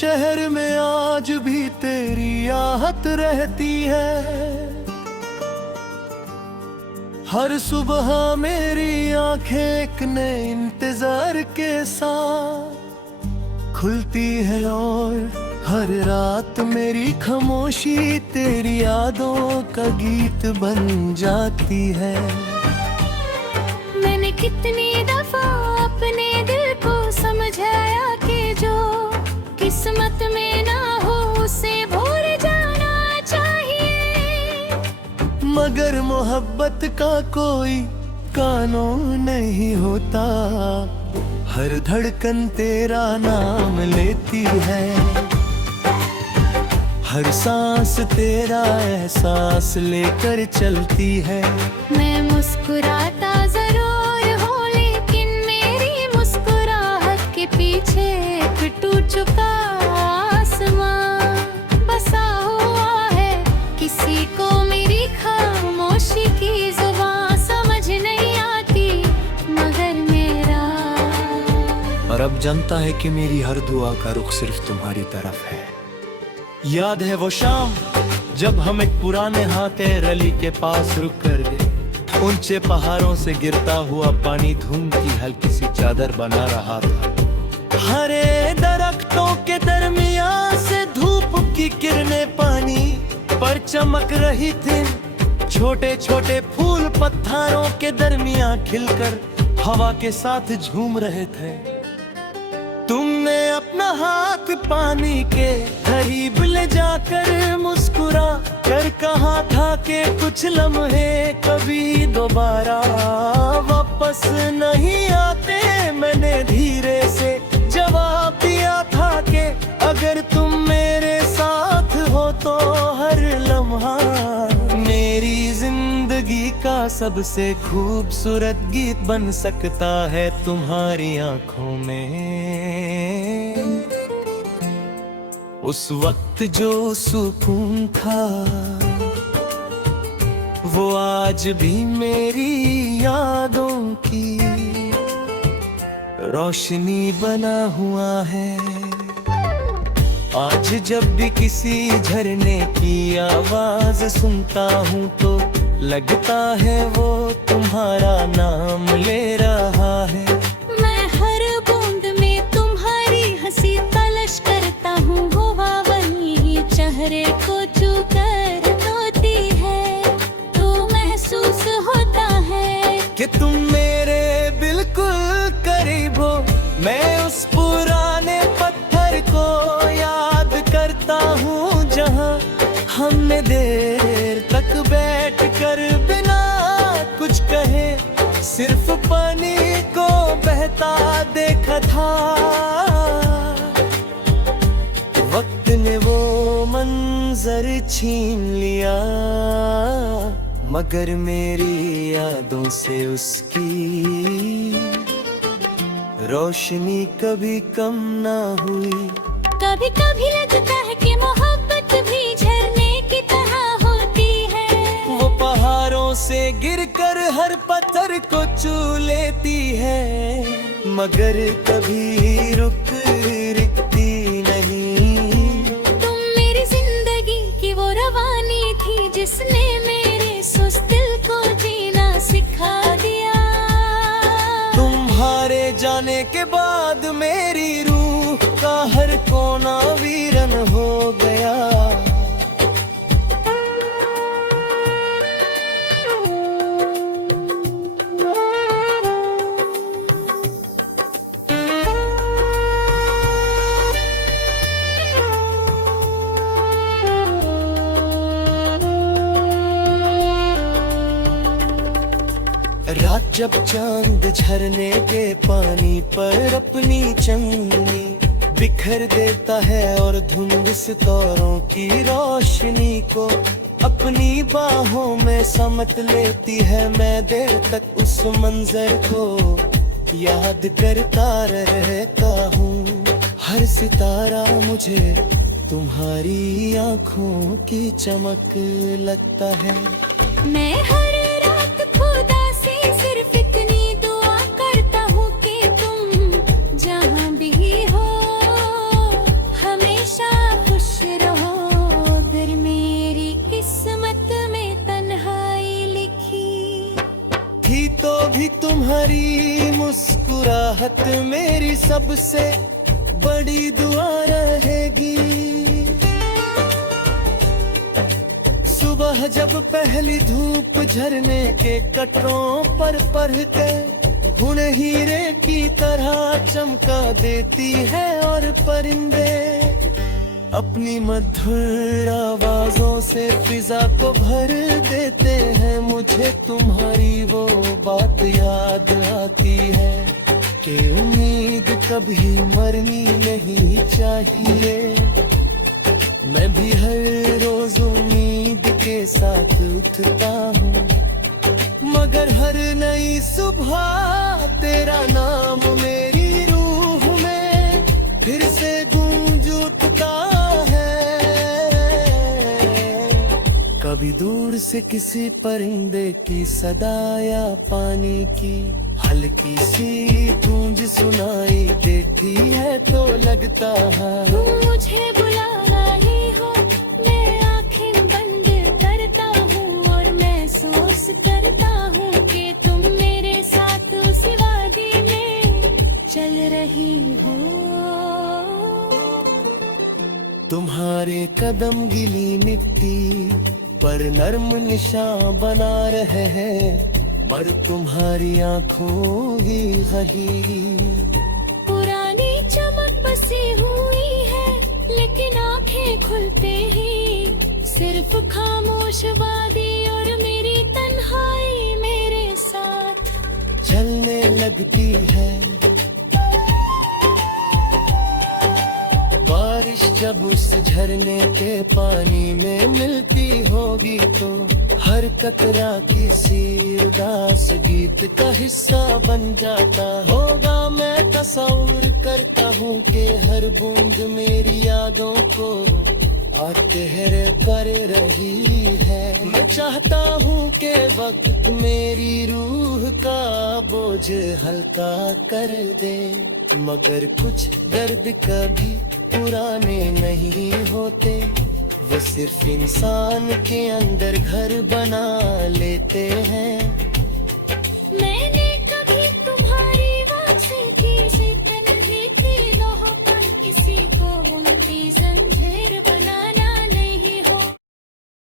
शहर में आज भी तेरी आहट रहती है। हर सुबह मेरी आंखें एक नए इंतजार के साथ खुलती है और हर रात मेरी खामोशी तेरी यादों का गीत बन जाती है। मैंने कितनी दफा अपने दिल को समझाया कि जो किस्मत में ना हो उसे भूल जाना चाहिए, मगर मोहब्बत का कोई कानून नहीं होता। हर धड़कन तेरा नाम लेती है, हर सांस तेरा एहसास लेकर चलती है। मैं मुस्कुराता जरूर हूँ लेकिन मेरी मुस्कुराहट के पीछे एक टूट चुका आसमां बसा हुआ है। किसी को मेरी खामोशी की जुबान समझ नहीं आती मगर मेरा। और अब जानता है कि मेरी हर दुआ का रुख सिर्फ तुम्हारी तरफ है। याद है वो शाम जब हम एक पुराने हाथे रली के पास रुक कर गए। ऊंचे पहाड़ों से गिरता हुआ पानी धुंध की हल्की सी चादर बना रहा था। हरे दरख्तों के दरमियान से धूप की किरणें पानी पर चमक रही थी। छोटे छोटे फूल पत्थरों के दरमियान खिलकर हवा के साथ झूम रहे थे। तुमने अपना हाथ पानी के करीब ले जाकर मुस्कुरा कर कहा था कि कुछ लम्हे कभी दोबारा वापस नहीं आते। मैंने धीरे से जवाब दिया था कि अगर तुम मेरे साथ हो तो हर लम्हा मेरी जिंदगी का सबसे खूबसूरत गीत बन सकता है तुम्हारी आंखों में। उस वक्त जो सुकून था वो आज भी मेरी यादों की रोशनी बना हुआ है। आज जब भी किसी झरने की आवाज सुनता हूँ तो लगता है वो तुम्हारा नाम ले रहा है। मैं हर बूंद में तुम्हारी हंसी तलाश करता हूँ। हवा वही चेहरे को छूकर रोती है तो महसूस होता है कि तुम मेरे बिल्कुल करीब हो। मैं उस पुराने पत्थर को याद करता हूँ जहाँ हमने देर तक बैठ कर बिना कुछ कहे सिर्फ पानी को बहता देखा था। वक्त ने वो मंजर छीन लिया मगर मेरी यादों से उसकी रोशनी कभी कम ना हुई। कभी कभी लगता है कि मोहब्बत भी झरने की तरह होती है। वो पहाड़ों से गिरकर हर पत्थर को छू लेती है मगर कभी रुकती नहीं। तुम मेरी जिंदगी की वो रवानी थी जिसने मेरे सुस्त दिल को जीना सिखा दिया। तुम्हारे जाने के बाद मेरी रूह का हर कोना वीरन हो गया। रात जब चांद झरने के पानी पर अपनी चंदनी बिखर देता है और धुंध सितारों की रोशनी को अपनी बाहों में समेट लेती है। मैं देर तक उस मंजर को याद करता रहता हूँ। हर सितारा मुझे तुम्हारी आंखों की चमक लगता है। मैं हर रात खुदा से सिर्फ इतनी दुआ करता हूँ कि तुम जहाँ भी हो हमें तुम्हारी मुस्कुराहट मेरी सबसे बड़ी दुआ रहेगी। सुबह जब पहली धूप झरने के कटरों पर पड़ते, उन्हें हीरे की तरह चमका देती है और परिंदे अपनी मधुर आवाजों से फिजा को भर देते हैं। मुझे तुम्हारी वो बात याद आती है कि उम्मीद कभी मरनी नहीं चाहिए। मैं भी हर रोज उम्मीद के साथ उठता हूँ, मगर हर नई सुबह तेरा नाम मेरी रूह में फिर से गूंज उठता है। कभी दूर से किसी परिंदे की सदा या पानी की हल्की सी गूंज सुनाई देती है तो लगता है तुम मुझे बुला रही हो। मैं आँखें बंद करता हूँ और महसूस करता हूँ कि तुम मेरे साथ उस वादी में चल रही हो। तुम्हारे कदम गीली मिट्टी पर नर्म निशान बना रहे हैं, पर तुम्हारी आंखों ही गहीरी पुरानी चमक बसी हुई है, लेकिन आंखें खुलते ही सिर्फ खामोश वादी और मेरी तन्हाई मेरे साथ चलने लगती है। बारिश जब उस झरने के पानी में मिलती होगी तो हर कतरा किसी उदास गीत का हिस्सा बन जाता होगा। मैं तस्वीर करता हूँ कि हर बूंद मेरी यादों को आतेहर कर रही है। मैं चाहता हूँ कि वक्त मेरी रूह का बोझ हल्का कर दे, मगर कुछ दर्द कभी पुराने नहीं होते, वो सिर्फ इंसान के अंदर घर बना लेते हैं।